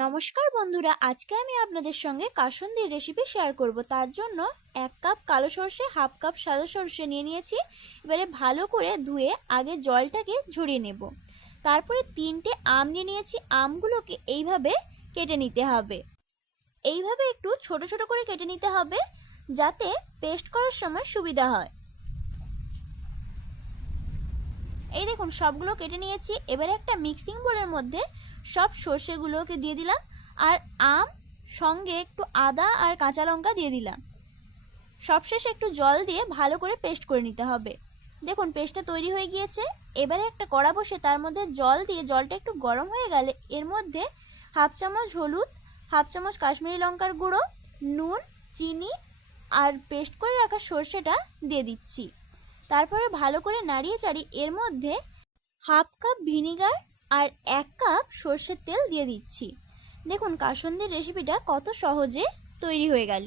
নমস্কার বন্ধুরা, আজকে আমি আপনাদের সঙ্গে কাসুন্দির রেসিপি শেয়ার করব। তার জন্য 1 কাপ কালো সর্ষে, হাফ কাপ সাদা সর্ষে নিয়ে নিয়েছি। এবারে ভালো করে ধুয়ে আগে জলটাকে ঝরিয়ে নেব। তারপরে 3টে আম নিয়ে নিয়েছি। আমগুলোকে এইভাবে কেটে নিতে হবে। এইভাবে একটু ছোট ছোট করে কেটে নিতে হবে যাতে পেস্ট করার সময় সুবিধা হয়। এই দেখুন সবগুলো কেটে নিয়েছি। এবারে একটা মিক্সিং বোলের মধ্যে সব সর্ষেগুলোকে দিয়ে দিলাম আর আম সঙ্গে একটু আদা আর কাঁচা লঙ্কা দিয়ে দিলাম। সবশেষে একটু জল দিয়ে ভালো করে পেস্ট করে নিতে হবে। দেখুন পেস্টটা তৈরি হয়ে গিয়েছে। এবারে একটা কড়া বসে তার মধ্যে জল দিয়ে জলটা একটু গরম হয়ে গেলে এর মধ্যে হাফ চামচ হলুদ, হাফ চামচ কাশ্মীরি লঙ্কার গুঁড়ো, নুন, চিনি আর পেস্ট করে রাখা সর্ষেটা দিয়ে দিচ্ছি। তারপরে ভালো করে নাড়িয়ে চাড়িয়ে এর মধ্যে হাফ কাপ ভিনিগার আর 1 কাপ সর্ষের তেল দিয়ে দিচ্ছি। দেখুন কাসুন্দির রেসিপিটা কত সহজে তৈরি হয়ে গেল।